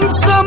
I'm sorry.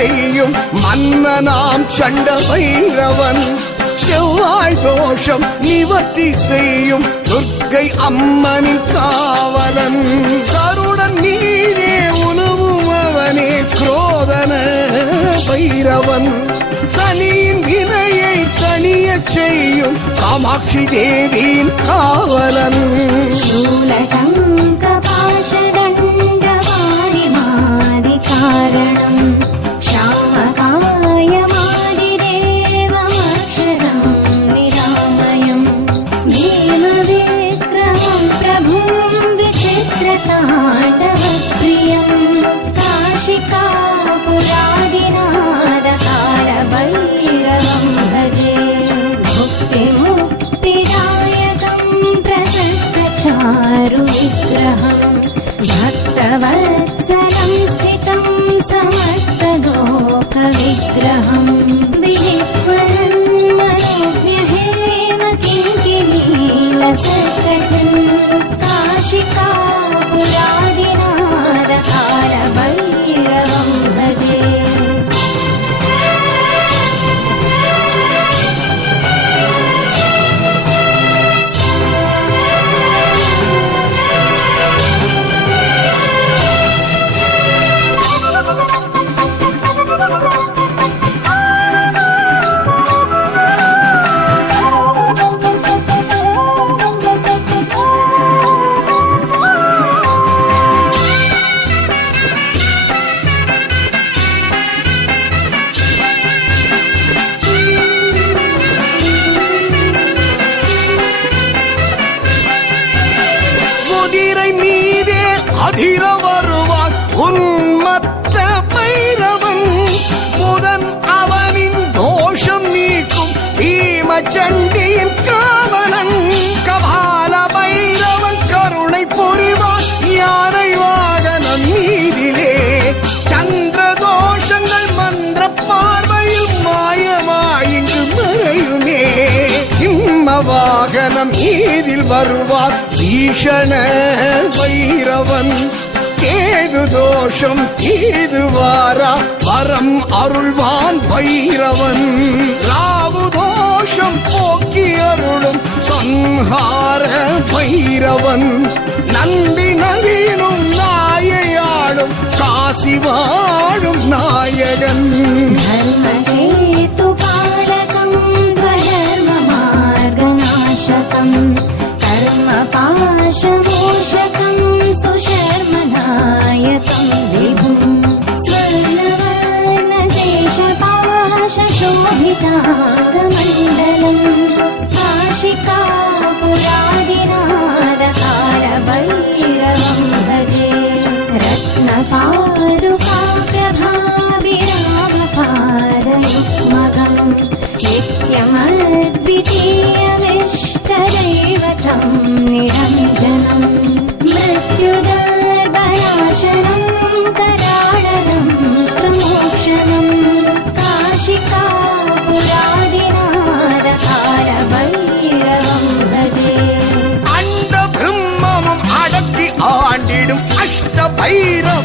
செய்யும் மன்னனாம் சண்ட வைரவன் செவ்வாய் தோஷம் நிவர்த்தி செய்யும் துர்க்கை அம்மனின் காவலன். கருடன் நீரே உணவும் அவனே குரோதன வைரவன் சனியின் இணையை தனிய செய்யும் காமாட்சி தேவியின் காவலன். காரண काशिका पुरा பீமச்சண்டியின் காவலன் கபால பைரவன் கருணை புரிவான் யானை வாகனம் நீதிலே. சந்திர தோஷங்கள் மந்திர பார்வையில் மாயமாயிங்கு மறையுமே. சிம்ம வாகனம் ஈதில் வருவார்? ஈஷண பைரவன் கேது தோஷம் தீதுவாரா வரம் அருள்வான் பைரவன். ராவு தோஷம் போக்கி அருளும் சங்கார பைரவன் நந்தி நவீனும் நாயையாடும் காசி வாழும் நாயகன் கர்ம பாசம்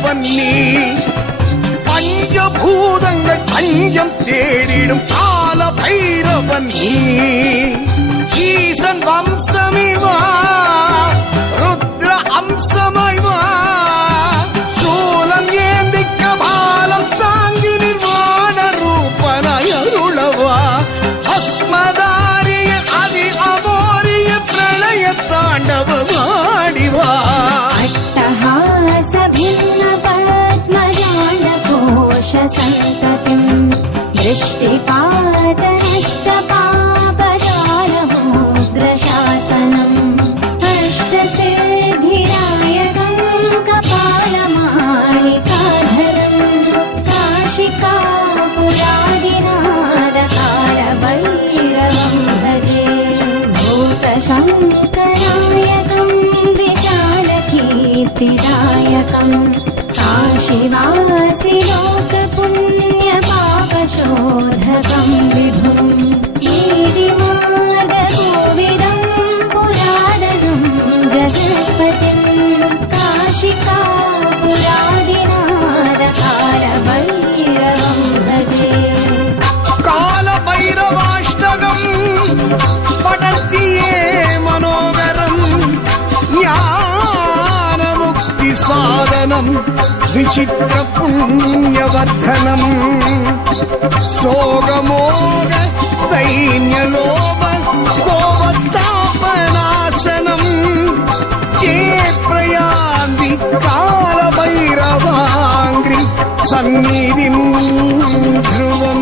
தேவன் நீ பஞ்சபூதங்கள் பஞ்சம் தேடிடும் கால பைரவன் நீ. ஈசன் வம்சமிவா 一把。വിചിത്ര പുണ്യവർദ്ധനം സോകമോക ദൈന്യലോപ കോപത്താപനാശനം കേ പ്രയാന്തി കാലഭൈരവാംഗ്രി സന്നിധി ധ്രുവം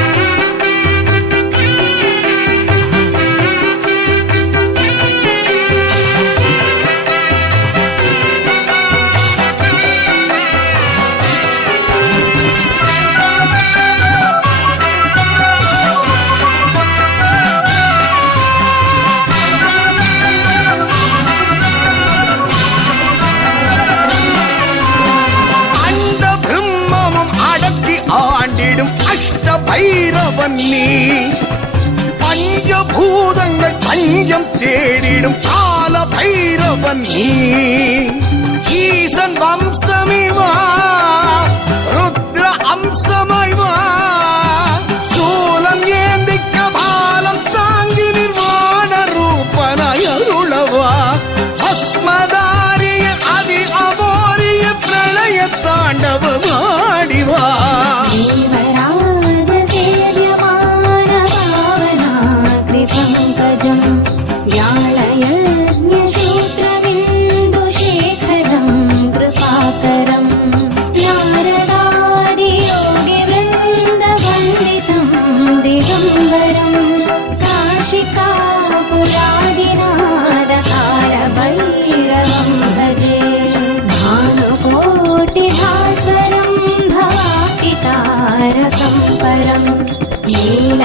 பைரவன் நீ பஞ்சபூதங்கள் பஞ்சம் தேடிடும் கால பைரவன் நீ ஈசன் வம்சமிவா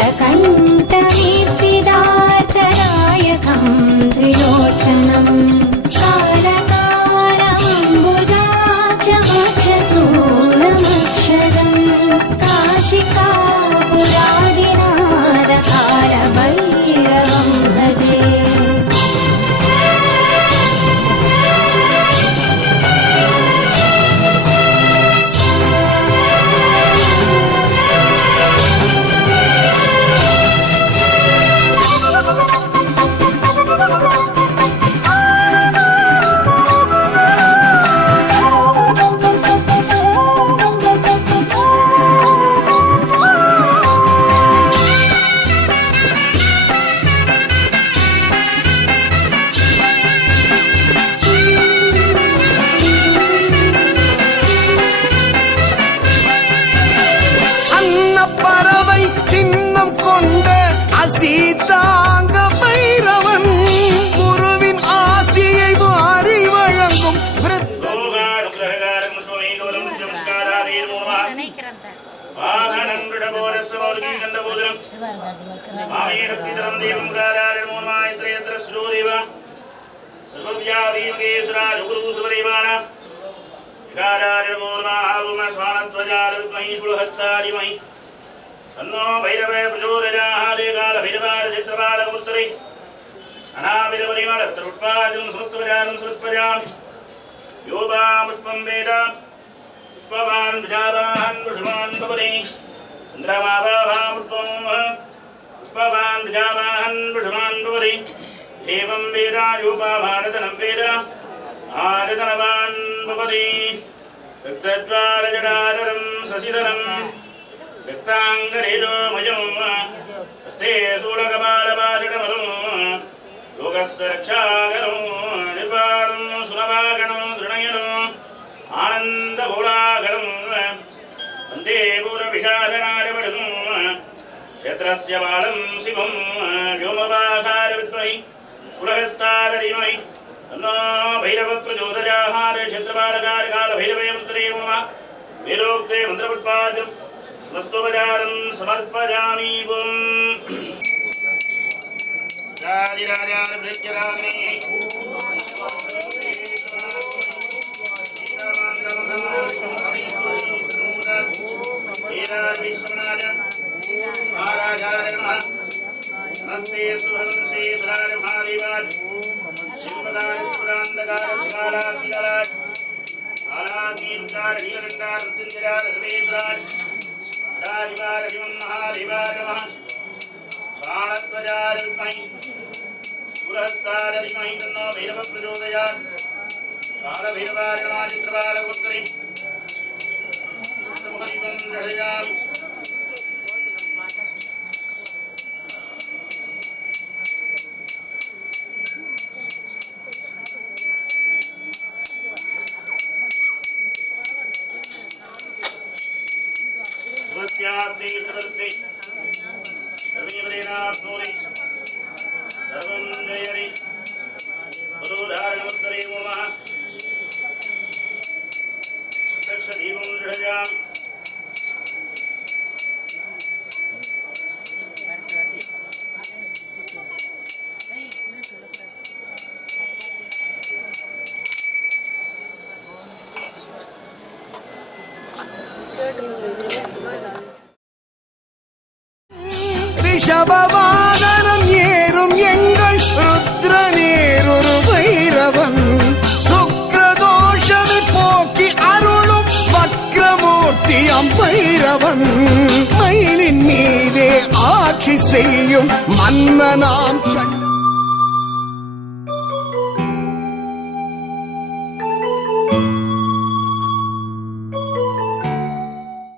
É carne തന്നോ ഭൈരവേ പ്രചോദരാഹാരേകാലഭൈരവാരചിത്രപാലകുത്രൈ അനാവിരപരിമാലപുത്രുത്പാദനം സമസ്തപരാനം സമത്പരാം യോപാ പുഷ്പം വേദാം पुष्पवान् विजावान् पुष्पान् भवति चन्द्रमाभापुष्पं पुष्पवान् विजावान् पुष्पान् भवति एवं वेद योपाभारतनं वेद आरतनवान् भवति रक्तज्वालजडाधरं शशिधरं रक्ताङ्गरेजोमयं हस्ते शूलकपालपाषडमलं लोकस्य रक्षाकरो निर्वाणं सुनवागणं दृणयनो ആനന്ദഗോളാകലം വന്ദേ പൂർവവിശാസനാരപടും ക്ഷേത്രസ്യ ബാലം ശിവം വ്യോമപാധാര വിദ്മഹി കുലഹസ്താര ധീമഹി തന്നോ ഭൈരവ പ്രചോദയാഹാര ക്ഷേത്രപാലകാര കാല ഭൈരവേ മന്ത്രേ മമ വേദോക്തേ മന്ത്രപുഷ്പാദ്യം വസ്തുപചാരം സമർപ്പയാമീപം രാജിരാജാരഭൃത്യരാഗ്നേ ரிஷபவாகனம் ஏறும் எங்கள் ருத்ரநேரொரு பைரவன். சுக்ரதோஷமை போக்கி அருளும் வக்ரமூர்த்தி அம்பைரவன் மயிலின் மீதே ஆட்சி செய்யும் மன்னனாம் சண்டி